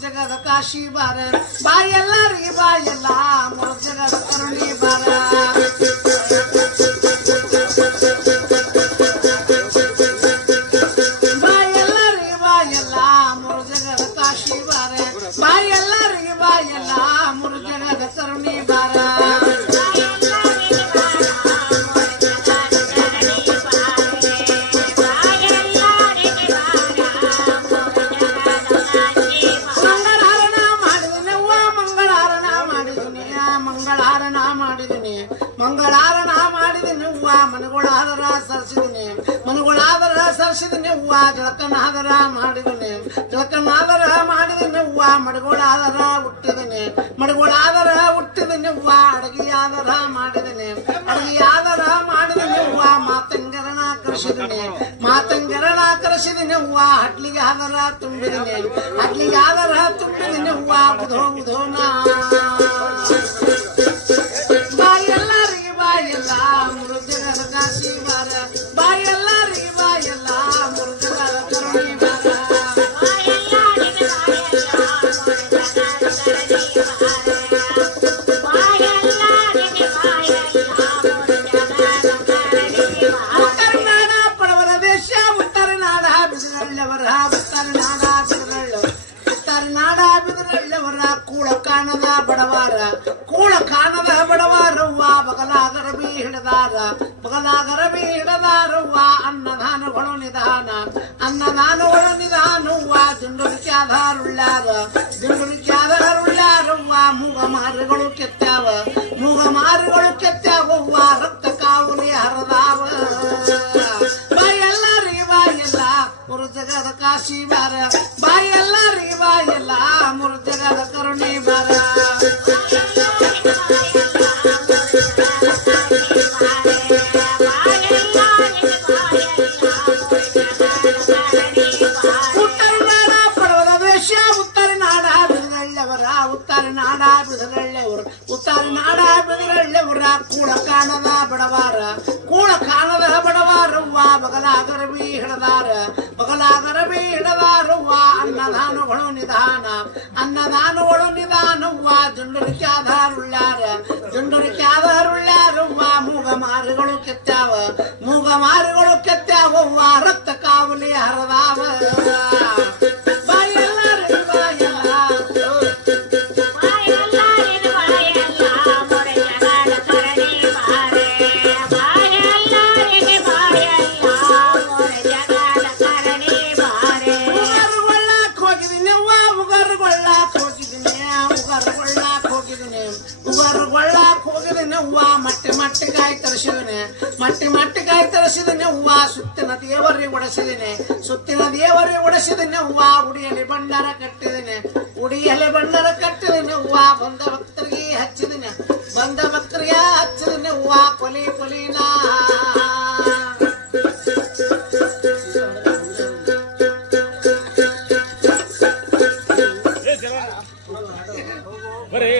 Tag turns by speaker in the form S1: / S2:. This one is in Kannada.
S1: ಜಗದ ಕಾಶಿ ಬಾರ. ಬಾಯೆಲ್ಲ ರೀ ಬಾಯೆಲ್ಲ ಮೂರು ಜಗದ ಕರುಣಿ ಬಾರ. ಮಂಗಳಾರಣ ಮಂಗಳಾರ ನಾ ಮಾಡಿದೀನಿ ಹೂವ ಮನಗಳಾದರ ಸರಿಸಿದೀನಿ. ಮನಗಳಾದರ ಸರಿಸಿದೀನಿ ಹೂವ ಜಳಕನಾದರ ಮಾಡಿದೀನಿ. ಜಳಕನಾದರ ಮಾಡಿದೀನಿ ಹೂವ ಮಡಗಳಾದರ ಹುಟ್ಟಿದೀನಿ. ಮಡಗಳಾದರ ಹುಟ್ಟಿದೀನಿ ಹೂವ ಅಡಗಿಯಾದರ ಮಾಡಿದೀನಿ. ಅಡಗಿಯಾದರ ಮಾಡಿದೀನಿ ಹೂವ ಮಾತಂಗರಣ ಕರೆಸಿದೀನಿ. ಮಾತಂಗರನ ಕರೆಸಿದೀನಿ ಹೂವ ಹಟ್ಲಿಗೆ ಆದರ ತುಂಬಿದೀನಿ. ಹಟ್ಲಿಗೆ ಆದರ ತುಂಬಿದೀನಿ ಹೂವ ಬುಧೋ ಬುಧೋ ಬಡವಾರ ಕೂಳ ಕಾಣದ ಬಡವಾರವ್ವ ಬಗಲಾಗರಬಿ ಹಿಡದಾರ ಬಗಲಾಗರಬಿ ಹಿಡದಾರವ್ವ ಅನ್ನದಾನಗಳು ನಿಧಾನ ಅನ್ನದಾನಗಳು ನಿಧಾನವ್ವ ದಿಂಡುರಿಕೆ ಆಧಾರುಳ್ಳಾರ ದಿಂಡುರಿಕೆ ಜಗದ ಕಾಶಿ ಬಾರ ಬಾಯೆಲ್ಲರಿಗೆ ಬಾಯೆಲ್ಲ ಮುರು ಜಗದ ಕರುಣಿ ಬಾರ ಉತ್ತರ ನಾಡ ಪರ್ವತ ದೇಶ ಉತ್ತರ ನಾಡ ಬಿದರಳ್ಳವರ ಉತ್ತರ ನಾಡ ಬಿದರಳ್ಳವರು ಅನ್ನದಾನಗಳು ನಿಧಾನ ಅನ್ನದಾನಗಳು ನಿಧಾನವ್ವ ಜಂಡರಿಕೆ ಆಧಾರುಳ್ಳಾರ ಜಂಡರಿಕೆ ಆಧಾರುಳ್ಳಾರವ್ವ ಮೂಗ ಮಾರುಗಳು ಕೆತ್ತಾವ ಮೂಗ ಮಾರುಗಳು ಕೆತ್ತಾವವ್ವ ರಕ್ತ ಕಾವಲಿ ಹರದಾವ ಬರ್ಗೊಳ್ಳಾಕ್ ಹೋಗಿದೇನೆ ಹೂವ ಮಟ್ಟಿ ಮಟ್ಟಿಗಾಯಿ ತರಿಸಿದೇನೆ. ಮಟ್ಟಿ ಮಟ್ಟಿಗಾಯಿ ತರಿಸಿದೇನೆ ಹೂವ ಸುತ್ತಿನ ದೇವರಿ ಒಡಿಸಿದೇನೆ. ಸುತ್ತಿನ ದೇವರಿಗೆ ಒಡಿಸಿದೇನೆ ಹೂವ ಉಡಿಯಲ್ಲಿ ಭಂಡಾರ ಕಟ್ಟಿದೇನೆ. ಉಡಿಯಲ್ಲಿ ಭಂಡಾರ ಕಟ್ಟಿದೇನೆ ಹೂವ ಬಂದ ಭಕ್ತರಿಗೆ ಹಚ್ಚಿದೇನೆ ಬಂದ ಭಕ್ತರಿಗೆ ಹಚ್ಚಿದೇನೆ ಹೂವ ಕೊಲಿ ಕೊಲಿನ ಬರೀ